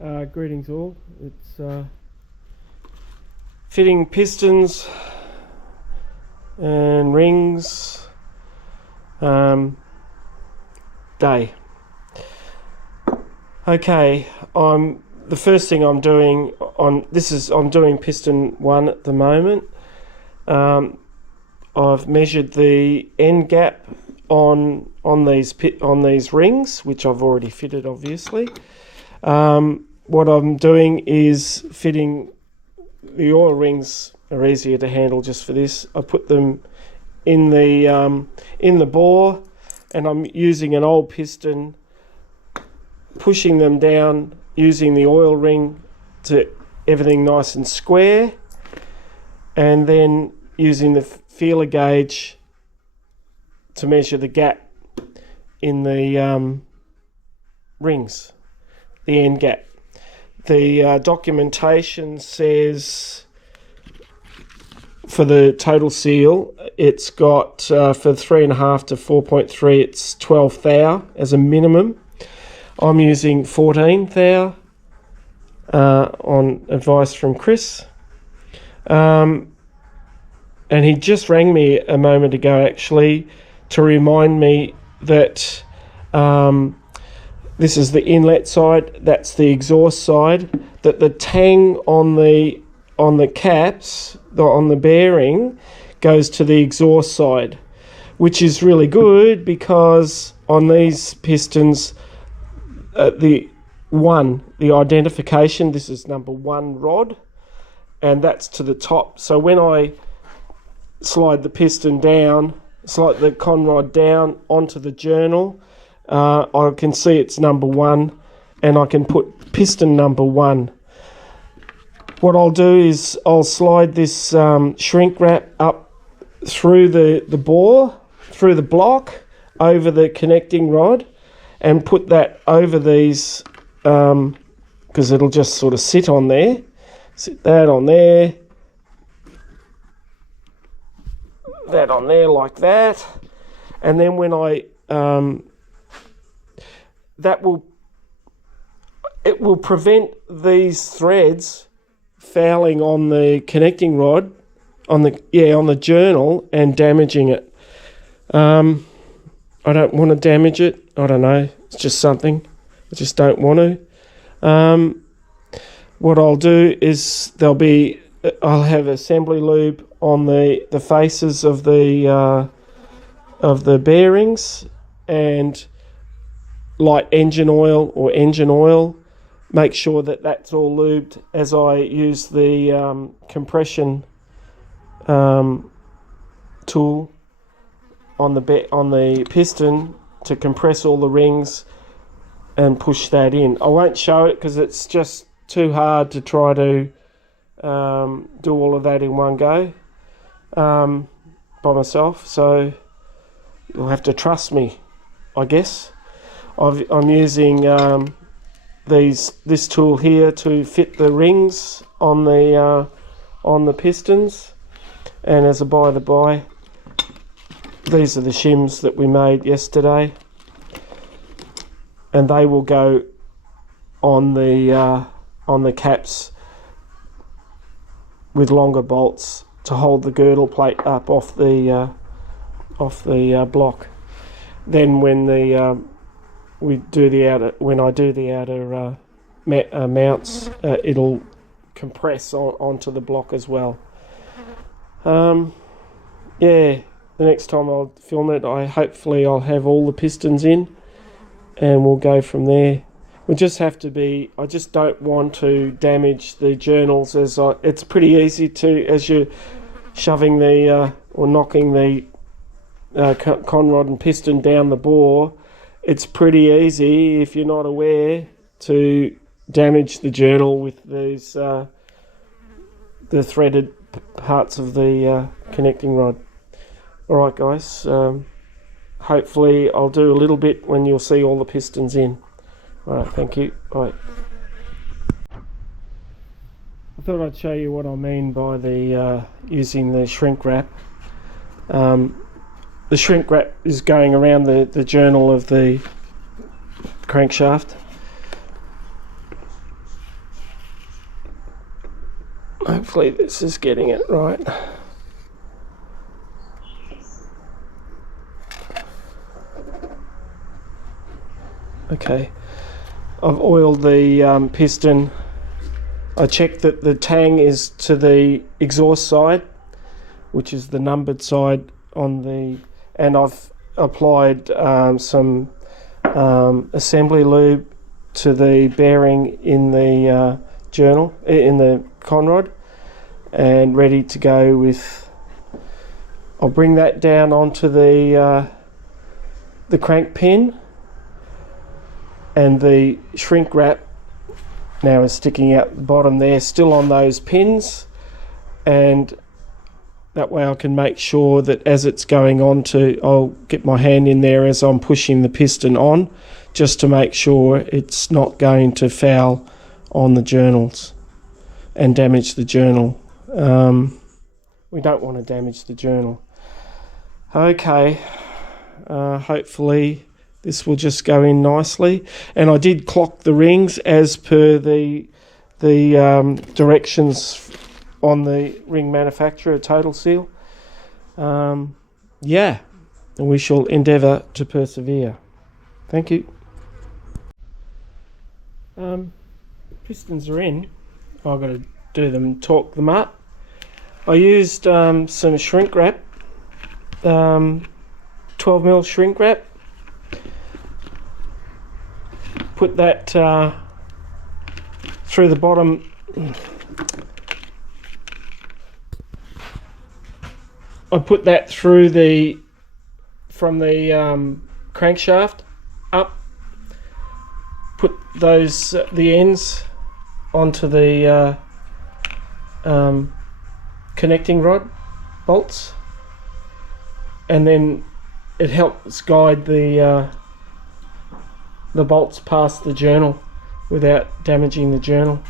Greetings all. It's fitting pistons and rings day. Okay, the first thing I'm doing I'm doing piston 1 at the moment. I've measured the end gap on these rings, which I've already fitted, obviously. What I'm doing is fitting the oil rings. Are easier to handle just for this. I put them in the bore, and I'm using an old piston, pushing them down, using the oil ring to everything nice and square, and then using the feeler gauge to measure the gap in the rings, the end gap. The documentation says for the total seal, it's got for 3.5 to 4.3, it's 12 thou as a minimum. I'm using 14 thou on advice from Chris. And he just rang me a moment ago actually to remind me that this is the inlet side, that's the exhaust side, that the tang on the caps, on the bearing, goes to the exhaust side, which is really good because on these pistons, the identification, this is number 1 rod, and that's to the top. So when I slide the piston down, slide the conrod down onto the journal, I can see it's number 1, and I can put piston number 1. What I'll do is I'll slide this shrink wrap up through the bore, through the block, over the connecting rod, and put that over these, because it'll just sort of sit on there. Sit that on there, that on there like that, and then when I it will prevent these threads fouling on the connecting rod, on the journal, and damaging it. I don't want to damage it. I don't know. It's just something. I just don't want to. What I'll do is I'll have assembly lube on the faces of the bearings, and light engine oil. Make sure that that's all lubed as I use the compression tool on the piston to compress all the rings and push that in. I won't show it because it's just too hard to try to do all of that in one go by myself, so you'll have to trust me, I guess. I'm using this tool here to fit the rings on the pistons, and as a by the by, these are the shims that we made yesterday, and they will go on the caps with longer bolts to hold the girdle plate up off the block. Then when I do the outer mounts, it'll compress onto the block as well. The next time I'll film it, hopefully I'll have all the pistons in, and we'll go from there. We just have to be. I just don't want to damage the journals. It's pretty easy to, as you're shoving or knocking the conrod and piston down the bore. It's pretty easy, if you're not aware, to damage the journal with these the threaded parts of the connecting rod. Alright guys, hopefully I'll do a little bit when you'll see all the pistons in. Alright, thank you. Bye. I thought I'd show you what I mean by the using the shrink wrap. The shrink wrap is going around the journal of the crankshaft, Hopefully this is getting it right. Okay, I've oiled the piston. I checked that the tang is to the exhaust side, which is the numbered side on the, and I've applied some assembly lube to the bearing in the journal, in the conrod, and ready to go with. I'll bring that down onto the crank pin, and the shrink wrap now is sticking out the bottom there, still on those pins, and that way I can make sure that as it's going on I'll get my hand in there as I'm pushing the piston on, just to make sure it's not going to foul on the journals and damage the journal. We don't want to damage the journal. Okay, hopefully this will just go in nicely, and I did clock the rings as per the directions on the ring manufacturer, Total Seal. Yeah, and we shall endeavour to persevere. Thank you. Pistons are in. I've got to do them, torque them up. I used some shrink wrap, 12mm shrink wrap. Put that through the bottom. I put that through from the crankshaft up. Put those the ends onto the connecting rod bolts, and then it helps guide the bolts past the journal without damaging the journal.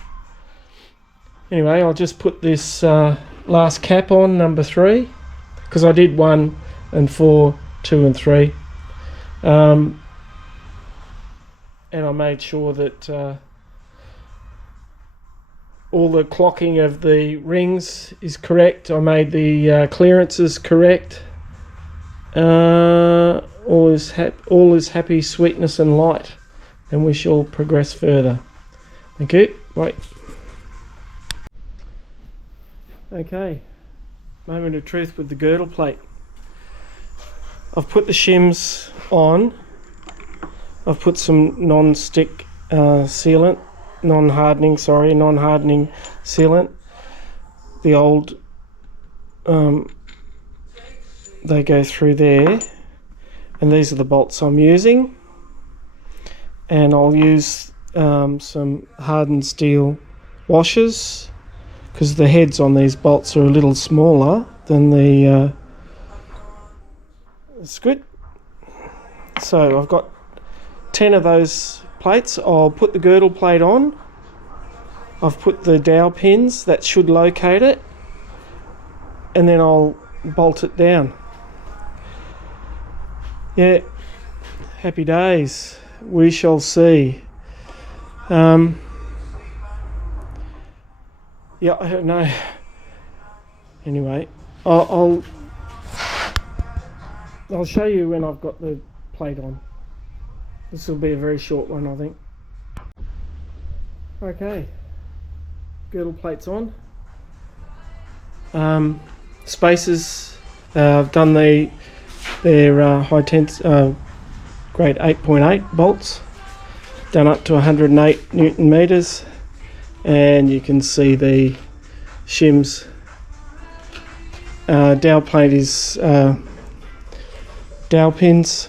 Anyway, I'll just put this last cap on, number 3, because I did 1 and 4, 2 and 3, and I made sure that all the clocking of the rings is correct. I made the clearances correct. All is happy, sweetness and light, and we shall progress further. Thank you. Right. Okay, moment of truth with the girdle plate. I've put the shims on. I've put some non-stick sealant, non-hardening sealant. The old, they go through there, and these are the bolts I'm using. And I'll use some hardened steel washers, because the heads on these bolts are a little smaller than the it's good. So I've got 10 of those plates. I'll put the girdle plate on. I've put the dowel pins that should locate it, and then I'll bolt it down. Yeah, happy days. We shall see. Yeah, I don't know. Anyway, I'll show you when I've got the plate on. This will be a very short one, I think. Okay, girdle plate's on. Spacers, I've done their high tension grade 8.8 bolts, done up to 108 Newton meters, and you can see the shims. Dowel plate is dowel pins.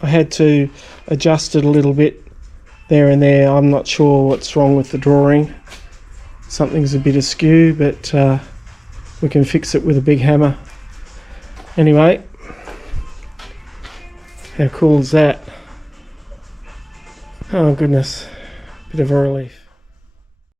I had to adjust it a little bit there and there. I'm not sure what's wrong with the drawing. Something's a bit askew, but we can fix it with a big hammer. Anyway, how cool is that? Oh goodness, bit of a relief.